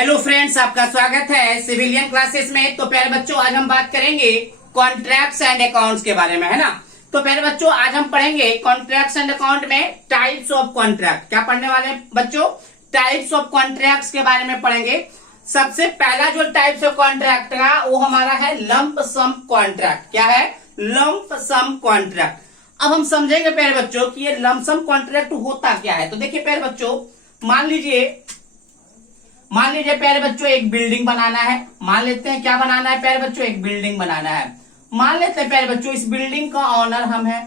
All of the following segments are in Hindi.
हेलो फ्रेंड्स, आपका स्वागत है सिविलियन क्लासेस में। तो प्यारे बच्चों, आज हम बात करेंगे कॉन्ट्रैक्ट्स एंड अकाउंट्स के बारे में, है ना। तो प्यारे बच्चों, आज हम पढ़ेंगे कॉन्ट्रैक्ट्स एंड अकाउंट में टाइप्स ऑफ कॉन्ट्रैक्ट। क्या पढ़ने वाले हैं बच्चों? टाइप्स ऑफ कॉन्ट्रैक्ट्स के बारे में पढ़ेंगे। सबसे पहला जो टाइप्स ऑफ कॉन्ट्रैक्ट का वो हमारा है लंप सम कॉन्ट्रैक्ट। क्या है? Lump sum contract. अब हम समझेंगे प्यारे बच्चों कि ये लंप सम कॉन्ट्रैक्ट होता क्या है। तो देखिए प्यारे बच्चों, मान लीजिए प्यारे बच्चों एक बिल्डिंग बनाना है। मान लेते हैं क्या बनाना है प्यारे बच्चों? एक बिल्डिंग बनाना है। मान लेते हैं प्यारे बच्चों इस बिल्डिंग का ऑनर हम है।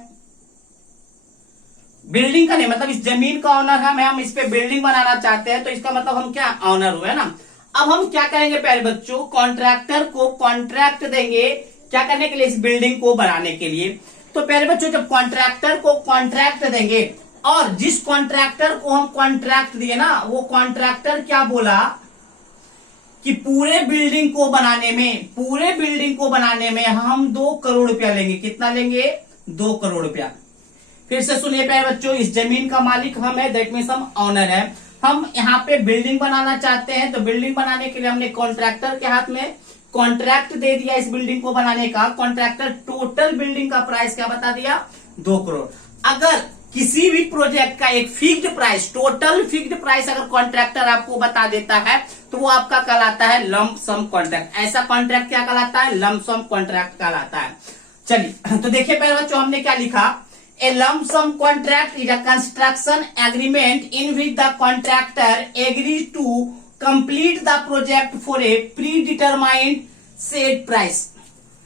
बिल्डिंग का नहीं, मतलब इस जमीन का ऑनर हम है। हम इस पे बिल्डिंग बनाना चाहते हैं, तो इसका मतलब हम क्या ऑनर हुए ना। अब हम क्या करेंगे प्यारे बच्चों? कॉन्ट्रैक्टर को कॉन्ट्रैक्ट देंगे क्या करने के लिए? इस बिल्डिंग को बनाने के लिए। तो प्यारे बच्चों, जब कॉन्ट्रैक्टर को कॉन्ट्रैक्ट देंगे और जिस कॉन्ट्रैक्टर को हम कॉन्ट्रैक्ट दिए ना, वो कॉन्ट्रैक्टर क्या बोला कि पूरे बिल्डिंग को बनाने में हम 2 करोड़ रुपया लेंगे। कितना लेंगे? 2 करोड़ रुपया। फिर से सुनिए प्यारे बच्चों, इस जमीन का मालिक हम है, दैट मीन्स हम ऑनर है। हम यहाँ पे बिल्डिंग बनाना चाहते हैं, तो बिल्डिंग बनाने के लिए हमने कॉन्ट्रैक्टर के हाथ में कॉन्ट्रैक्ट दे दिया इस बिल्डिंग को बनाने का। कॉन्ट्रैक्टर टोटल बिल्डिंग का प्राइस क्या बता दिया? 2 करोड़। अगर किसी भी प्रोजेक्ट का एक fixed price, total fixed price अगर कॉन्ट्रैक्टर आपको बता देता है, तो वो आपका कहलाता है लंप सम कॉन्ट्रैक्ट। ऐसा कॉन्ट्रैक्ट क्या कहलाता है? लंप सम कॉन्ट्रैक्ट कहलाता है। चलिए, तो देखिए पहले बच्चों हमने क्या लिखा। A lump sum contract is a construction agreement in which the contractor agree to complete the project for a predetermined set price.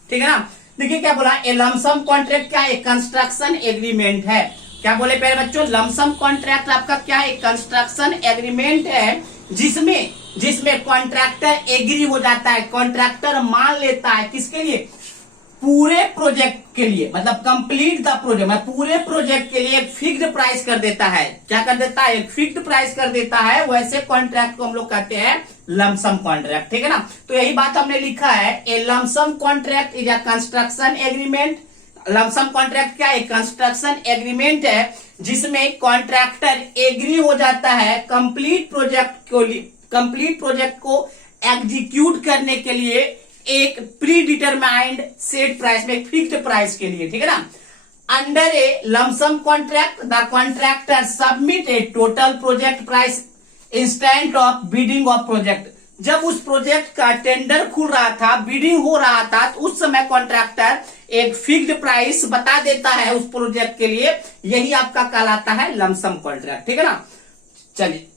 ठीक है ना। देखिए क्या बोला, ए लंप सम कॉन्ट्रैक्ट क्या? एक कंस्ट्रक्शन एग्रीमेंट है। क्या बोले प्यारे बच्चों? लंप सम कॉन्ट्रैक्ट आपका क्या है? एक कंस्ट्रक्शन एग्रीमेंट है जिसमें कॉन्ट्रैक्टर एग्री हो जाता है, कॉन्ट्रैक्टर मान लेता है किसके लिए? पूरे प्रोजेक्ट के लिए, मतलब कंप्लीट द प्रोजेक्ट, मतलब पूरे प्रोजेक्ट के लिए एक फिक्स्ड प्राइस कर देता है। क्या कर देता है? एक फिक्स्ड प्राइस कर देता है। वैसे कॉन्ट्रैक्ट को हम लोग कहते हैं लंप सम कॉन्ट्रैक्ट। ठीक है ना। तो यही बात हमने लिखा है, a lump sum contract is a construction agreement. Lump sum contract क्या? एक कंस्ट्रक्शन एग्रीमेंट है जिसमें कॉन्ट्रैक्टर एग्री हो जाता है कंप्लीट प्रोजेक्ट को एग्जीक्यूट करने के लिए एक प्री डिटरमाइंड सेट प्राइस में, एक फिक्स्ड प्राइस के लिए। ठीक है ना। Under a lump sum contract the contractor submit a total project price instant of bidding of project. जब उस प्रोजेक्ट का टेंडर खुल रहा था, बिडिंग हो रहा था, तो उस समय कॉन्ट्रैक्टर एक फिक्स्ड प्राइस बता देता है उस प्रोजेक्ट के लिए। यही आपका कहलाता है लंप सम कॉन्ट्रैक्ट। ठीक है ना। चलिए,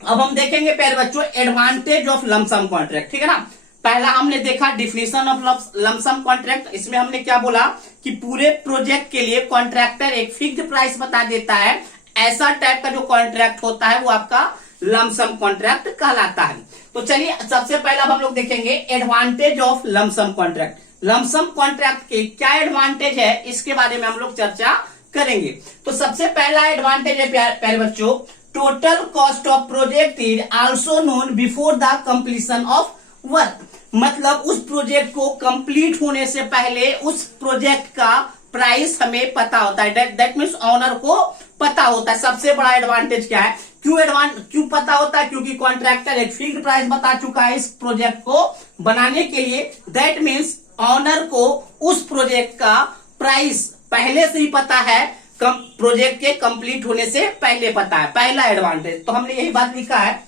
अब हम देखेंगे प्यारे बच्चों advantage of lump sum contract. ठीक है ना। पहला हमने देखा definition of lump sum contract. इसमें हमने क्या बोला कि पूरे प्रोजेक्ट के लिए कॉन्ट्रैक्टर एक फिक्स्ड प्राइस बता देता है। ऐसा टाइप का जो कॉन्ट्रैक्ट होता है वो आपका लंप सम कॉन्ट्रैक्ट कहलाता है। तो चलिए, सबसे पहला हम लोग देखेंगे advantage of lump sum contract. Lump sum contract के क्या एडवांटेज है, इसके बारे में हम लोग चर्चा करेंगे। तो सबसे पहला एडवांटेज है प्यारे बच्चों, total cost of project is also known before the completion of work. मतलब उस प्रोजेक्ट को कंप्लीट होने से पहले उस प्रोजेक्ट का प्राइस हमें पता होता है। दैट मीन्स ऑनर को पता होता है। सबसे बड़ा एडवांटेज क्या है? क्यों पता होता है? क्योंकि कॉन्ट्रैक्टर एक फिक्स्ड प्राइस बता चुका है इस प्रोजेक्ट को बनाने के लिए। दैट मीन्स ऑनर को उस प्रोजेक्ट का प्राइस पहले से ही पता है, प्रोजेक्ट के कंप्लीट होने से पहले पता है। पहला एडवांटेज। तो हमने यही बात लिखा है,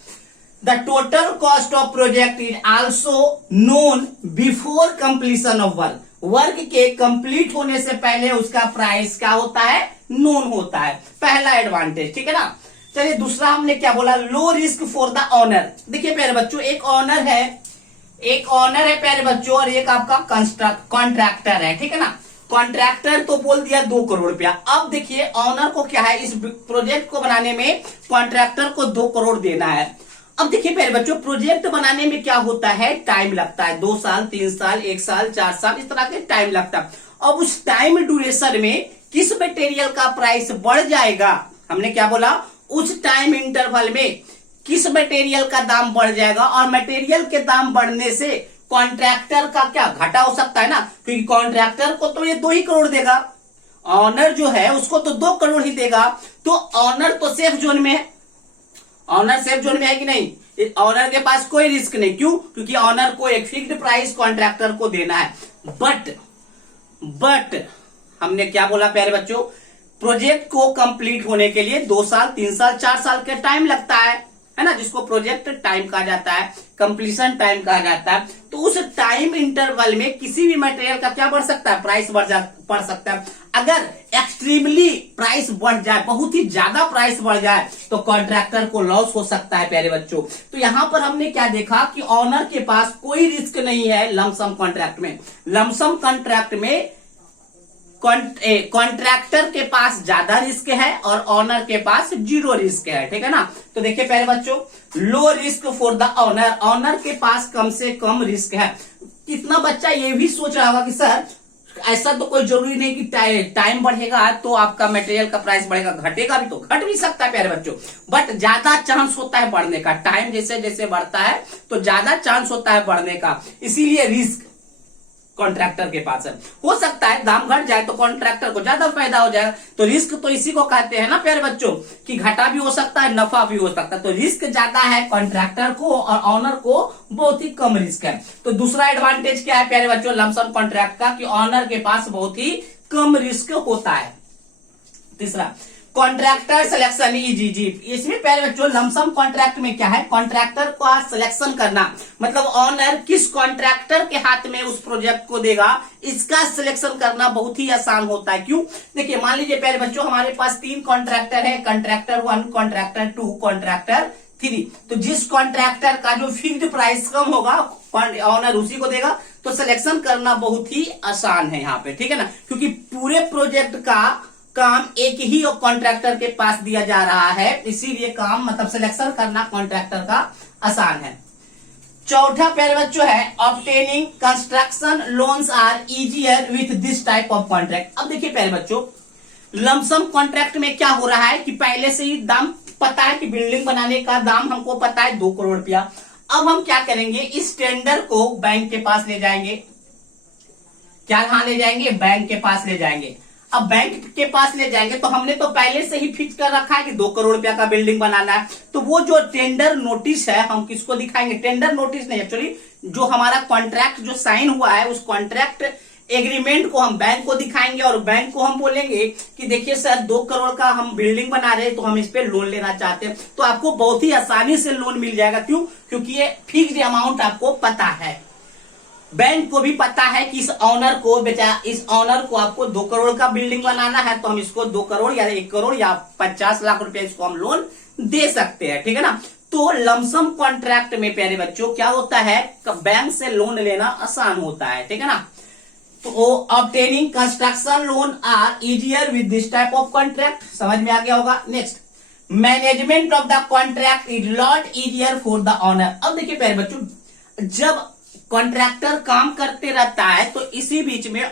the total cost of project is also known before completion of work. Work के कंप्लीट होने से पहले उसका प्राइस क्या होता है? नोन होता है। पहला एडवांटेज। ठीक है ना। चलिए, दूसरा हमने क्या बोला? Low risk for the owner. देखिए प्यारे बच्चों, एक ऑनर है प्यारे बच्चों, और एक आपका कॉन्ट्रैक्टर है। ठीक है ना। कॉन्ट्रैक्टर तो बोल दिया 2 करोड़ रुपया। अब देखिए ऑनर को क्या है, इस प्रोजेक्ट को बनाने में कॉन्ट्रैक्टर को 2 करोड़ देना है। अब देखिए प्यारे बच्चों, प्रोजेक्ट बनाने में क्या होता है? टाइम लगता है। 2 साल, 3 साल, 1 साल, 4 साल, इस तरह के टाइम लगता है। अब उस टाइम ड्यूरेशन में किस मटेरियल का प्राइस बढ़ जाएगा? हमने क्या बोला? उस टाइम इंटरवल में किस मटेरियल का दाम बढ़ जाएगा, और मटेरियल के दाम बढ़ने से कॉन्ट्रैक्टर का क्या घाटा हो सकता है ना। क्योंकि कॉन्ट्रैक्टर को तो ये 2 ही करोड़ देगा, ऑनर जो है उसको तो 2 करोड़ ही देगा। तो ऑनर तो सेफ जोन में है। ऑनर सेफ जोन में है कि नहीं? ऑनर के पास कोई रिस्क नहीं, क्यों? क्योंकि ऑनर को एक फिक्स्ड प्राइस कॉन्ट्रैक्टर को देना है। बट हमने क्या बोला प्यारे बच्चों, प्रोजेक्ट को कंप्लीट होने के लिए 2 साल 3 साल 4 साल का टाइम लगता है ना, जिसको प्रोजेक्ट टाइम कहा जाता है, कंप्लीशन टाइम कहा जाता है। तो उस टाइम इंटरवल में किसी भी मटेरियल का क्या बढ़ सकता है, प्राइस बढ़ सकता है। अगर एक्सट्रीमली प्राइस बढ़ जाए, बहुत ही ज्यादा प्राइस बढ़ जाए, तो कॉन्ट्रैक्टर को लॉस हो सकता है प्यारे बच्चों। तो यहां पर हमने क्या देखा कि ऑनर के पास कोई रिस्क नहीं है लमसम कॉन्ट्रैक्ट में। लमसम कॉन्ट्रैक्ट में कॉन्ट्रैक्टर के पास ज्यादा रिस्क है और ऑनर के पास 0 रिस्क है, ठीक है ना। तो देखिए प्यारे बच्चों, low risk for the owner, owner के पास कम से कम रिस्क है। कितना बच्चा ये भी सोच रहा होगा कि सर ऐसा तो कोई जरूरी नहीं कि टाइम बढ़ेगा तो आपका मटेरियल का प्राइस बढ़ेगा, घटेगा भी, तो घट भी सकता है प्यारे बच्चों, बट ज्यादा चांस होता है बढ़ने का। टाइम जैसे जैसे बढ़ता है तो ज्यादा चांस होता है बढ़ने का, इसीलिए रिस्क कॉन्ट्रैक्टर के पास है। हो सकता है दाम घट जाए तो कॉन्ट्रैक्टर को ज्यादा फायदा हो जाएगा। तो रिस्क तो इसी को कहते हैं ना प्यारे बच्चों, कि घाटा भी हो सकता है, नफा भी हो सकता है। तो रिस्क ज्यादा है कॉन्ट्रैक्टर को और ऑनर को बहुत ही कम रिस्क है। तो दूसरा एडवांटेज क्या है प्यारे बच्चों लमसम कॉन्ट्रैक्ट का, कि ऑनर के पास बहुत ही कम रिस्क होता है। तीसरा, कॉन्ट्रैक्टर सिलेक्शन इजी। इसमें प्यारे बच्चों लमसम कॉन्ट्रैक्ट में क्या है, कॉन्ट्रैक्टर का सिलेक्शन करना, मतलब ऑनर किस कॉन्ट्रैक्टर के हाथ में उस प्रोजेक्ट को देगा, इसका सिलेक्शन करना बहुत ही आसान होता है। क्यों? देखिए मान लीजिए प्यारे बच्चों हमारे पास 3 कॉन्ट्रैक्टर है, कॉन्ट्रैक्टर 1, कॉन्ट्रैक्टर 2, कॉन्ट्रैक्टर 3। तो जिस कॉन्ट्रैक्टर का जो फिक्स्ड प्राइस कम होगा ऑनर उसी को देगा। तो सिलेक्शन करना बहुत ही आसान है यहाँ पे, ठीक है ना, क्योंकि पूरे प्रोजेक्ट का काम एक ही कॉन्ट्रैक्टर के पास दिया जा रहा है, इसीलिए काम मतलब सिलेक्शन करना कॉन्ट्रैक्टर का आसान है। चौथा प्यारे बच्चों है obtaining construction loans are easier with this type of contract. अब देखिए प्यारे बच्चों लमसम कॉन्ट्रैक्ट में क्या हो रहा है कि पहले से ही दाम पता है कि बिल्डिंग बनाने का दाम हमको पता है 2 करोड़ रुपया। अब हम क्या करेंगे, इस टेंडर को बैंक के पास ले जाएंगे। क्या कहां ले जाएंगे, बैंक के पास ले जाएंगे। अब बैंक के पास ले जाएंगे तो हमने तो पहले से ही फिक्स कर रखा है कि 2 करोड़ रुपया का बिल्डिंग बनाना है। तो वो जो टेंडर नोटिस है हम किसको दिखाएंगे, टेंडर नोटिस नहीं, एक्चुअली जो हमारा कॉन्ट्रैक्ट जो साइन हुआ है उस कॉन्ट्रैक्ट एग्रीमेंट को हम बैंक को दिखाएंगे और बैंक को हम बोलेंगे कि देखिए सर 2 करोड़ का हम बिल्डिंग बना रहे हैं तो हम इस पे लोन लेना चाहते हैं। तो आपको बहुत ही आसानी से लोन मिल जाएगा। क्यों? क्योंकि ये फिक्स्ड अमाउंट आपको पता है, बैंक को भी पता है कि इस ऑनर को बेटा इस ऑनर को आपको 2 करोड़ का बिल्डिंग बनाना है, तो हम इसको 2 करोड़ या 1 करोड़ या 50 लाख रुपए इसको हम लोन दे सकते हैं, ठीक है ना। तो लमसम कॉन्ट्रैक्ट में प्यारे बच्चों क्या होता है, बैंक से लोन लेना आसान होता है, ठीक है ना। तो obtaining construction loan are easier with this type of contract, समझ में आ गया होगा। Next, management of the contract is lot easier for the owner. अब देखिए प्यारे बच्चों जब कॉन्ट्रैक्टर काम करते रहता है तो इसी बीच में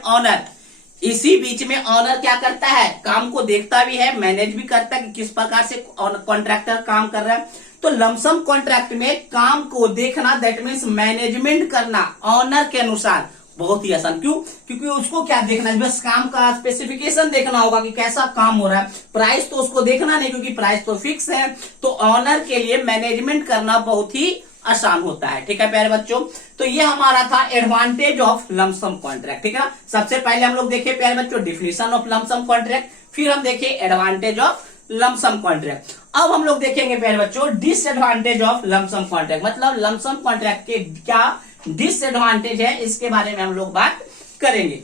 ऑनर क्या करता है, काम को देखता भी है, मैनेज भी करता है कि किस प्रकार से कॉन्ट्रैक्टर काम कर रहा है। तो लमसम कॉन्ट्रैक्ट में काम को देखना, दैट मीन्स मैनेजमेंट करना ऑनर के अनुसार बहुत ही आसान। क्यों? क्योंकि उसको क्या देखना है, बस काम का स्पेसिफिकेशन देखना होगा कि कैसा काम हो रहा है, प्राइस तो उसको देखना नहीं क्योंकि प्राइस तो फिक्स है। तो ऑनर के लिए मैनेजमेंट करना बहुत ही आसान होता है, ठीक है प्यारे बच्चों। तो ये हमारा था एडवांटेज ऑफ लमसम कॉन्ट्रैक्ट, ठीक है। सबसे पहले हम लोग देखे प्यारे बच्चों डिफिनेशन ऑफ लमसम कॉन्ट्रैक्ट, फिर हम देखे एडवांटेज ऑफ लमसम कॉन्ट्रैक्ट। अब हम लोग देखेंगे प्यारे बच्चों डिसएडवांटेज ऑफ लमसम कॉन्ट्रैक्ट, मतलब लमसम कॉन्ट्रैक्ट के क्या डिसएडवांटेज है इसके बारे में हम लोग बात करेंगे।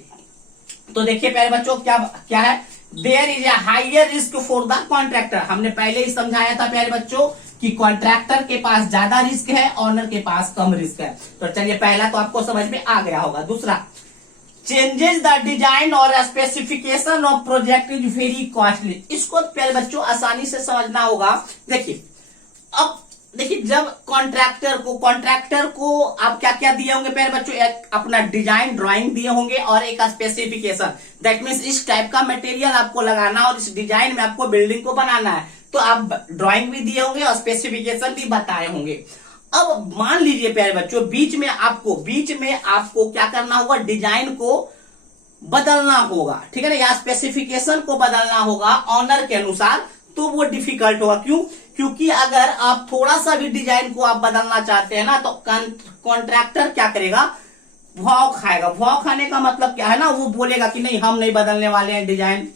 तो देखिए प्यारे बच्चों क्या है, there is a higher risk for the contractor. हमने पहले ही समझाया था प्यारे बच्चों कि कॉन्ट्रैक्टर के पास ज्यादा रिस्क है, ऑनर के पास कम रिस्क है। तो चलिए पहला तो आपको समझ में आ गया होगा। दूसरा, चेंजेस द डिजाइन और specification of project is very costly. इसको प्यारे बच्चों आसानी से समझना होगा। देखिए अब देखिए जब कॉन्ट्रैक्टर को आप क्या क्या दिए होंगे प्यारे बच्चों, एक अपना डिजाइन ड्राइंग दिए होंगे और एक स्पेसिफिकेशन, दैट मीन्स इस टाइप का मटेरियल आपको लगाना और इस डिजाइन में आपको बिल्डिंग को बनाना है। तो आप ड्राइंग भी दिए होंगे और स्पेसिफिकेशन भी बताए होंगे। अब मान लीजिए प्यारे बच्चों बीच में आपको क्या करना होगा, डिजाइन को बदलना होगा, ठीक है ना, या स्पेसिफिकेशन को बदलना होगा ऑनर के अनुसार। तो वो डिफिकल्ट होगा। क्यों? क्योंकि अगर आप थोड़ा सा भी डिजाइन को आप बदलना चाहते हैं ना, तो कॉन्ट्रैक्टर क्या करेगा, भाव खाएगा। भाव खाने का मतलब क्या है ना, वो बोलेगा कि नहीं हम नहीं बदलने वाले हैं डिजाइन,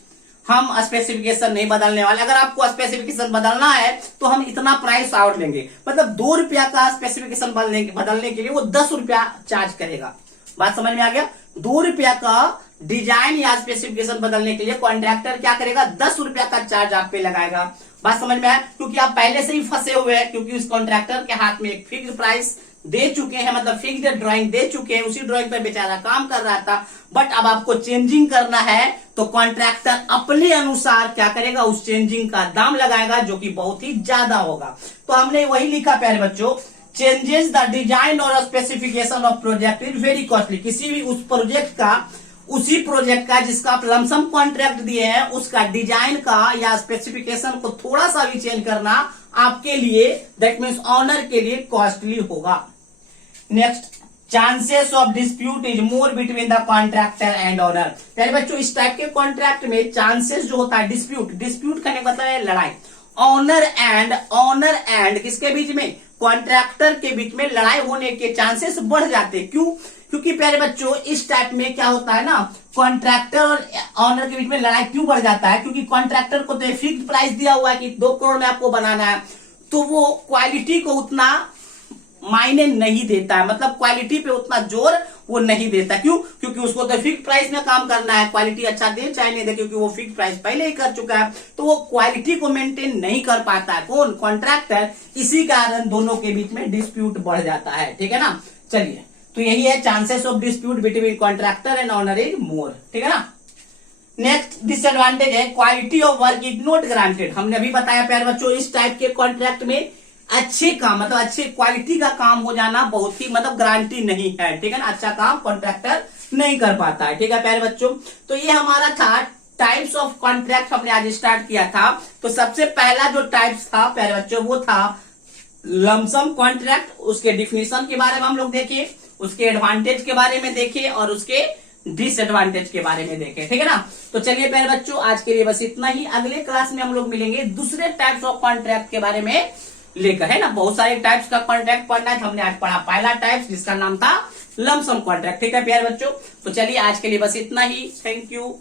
हम स्पेसिफिकेशन नहीं बदलने वाले। अगर आपको स्पेसिफिकेशन बदलना है तो हम इतना प्राइस और लेंगे, मतलब 2 रुपया का स्पेसिफिकेशन बदलने के लिए वो 10 रुपया चार्ज करेगा। बात समझ में आ गया? 2 रुपया का डिजाइन या स्पेसिफिकेशन बदलने के लिए कॉन्ट्रैक्टर क्या करेगा, 10 रुपया का चार्ज आप पे लगाएगा। बात समझ में आया? क्योंकि आप पहले से ही फंसे हुए हैं, क्योंकि उस कॉन्ट्रैक्टर के हाथ में एक फिक्स प्राइस दे चुके हैं, मतलब फिक्स ड्राइंग दे चुके हैं, उसी ड्राइंग पर बेचारा काम कर रहा था। बट अब आपको चेंजिंग करना है तो कॉन्ट्रैक्टर अपने अनुसार क्या करेगा, उस चेंजिंग का दाम लगाएगा, जो कि बहुत ही ज्यादा होगा। तो हमने वही लिखा प्यारे बच्चों, चेंजेस द डिजाइन और specification of project is very costly. किसी भी उस प्रोजेक्ट का, उसी प्रोजेक्ट का जिसका आप लमसम कॉन्ट्रैक्ट दिए हैं, उसका डिजाइन का या स्पेसिफिकेशन को थोड़ा सा भी चेंज करना आपके लिए, दैट मीन्स ऑनर के लिए कॉस्टली होगा। Next, chances of dispute is more between the contractor and owner. यानी बच्चों इस टाइप के कॉन्ट्रैक्ट में चांसेस जो होता है, डिस्प्यूट करने का मतलब है लड़ाई। ऑनर एंड किसके बीच में, कॉन्ट्रैक्टर के बीच में लड़ाई होने के चांसेस बढ़ जाते हैं। क्यों? क्योंकि प्यारे बच्चों इस टाइप में क्या होता है ना, कॉन्ट्रैक्टर और ऑनर के बीच में लड़ाई क्यों बढ़ जाता है, क्योंकि कॉन्ट्रैक्टर को तो फिक्स प्राइस दिया हुआ है कि 2 करोड़ में आपको बनाना है, तो वो क्वालिटी को उतना मायने नहीं देता है, मतलब क्वालिटी पे उतना जोर वो नहीं देता। क्यों? क्योंकि उसको तो फिक्स प्राइस में काम करना है, क्वालिटी अच्छा दे चाहे नहीं दे, क्योंकि वो फिक्स प्राइस पहले ही कर चुका है, तो वो क्वालिटी को मेंटेन नहीं कर पाता है कौन, कॉन्ट्रैक्टर। इसी कारण दोनों के बीच में डिस्प्यूट बढ़ जाता है। ठीक है ना? चलिए, तो यही है, chances of dispute between contractor and owner is more. ठीक है ना? नेक्स्ट डिसएडवांटेज है, quality of work is not granted. हमने अभी बताया प्यारे बच्चों, इस टाइप के कॉन्ट्रैक्ट में अच्छे काम, मतलब अच्छे क्वालिटी का काम हो जाना बहुत ही, मतलब गारंटी नहीं है। ठीक है ना? अच्छा काम कॉन्ट्रैक्टर नहीं कर पाता है। ठीक है प्यारे बच्चों, तो ये हमारा था टाइप्स ऑफ कॉन्ट्रैक्ट, हमने आज स्टार्ट किया था। तो सबसे पहला जो टाइप्स था प्यारे बच्चों, वो था लमसम कॉन्ट्रैक्ट। उसके डिफिनेशन के बारे में हम लोग देखे, उसके एडवांटेज के बारे में देखे, और उसके डिसएडवांटेज के बारे में देखे। ठीक है ना? तो चलिए प्यारे बच्चों, आज के लिए बस इतना ही। अगले क्लास में हम लोग मिलेंगे दूसरे टाइप्स ऑफ कॉन्ट्रैक्ट के बारे में लेकर, है ना। बहुत सारे टाइप्स का कॉन्ट्रैक्ट पढ़ना है, हमने आज पढ़ा पहला टाइप जिसका नाम था लमसम कॉन्ट्रैक्ट। ठीक है प्यारे बच्चों, तो चलिए आज के लिए बस इतना ही। Thank you.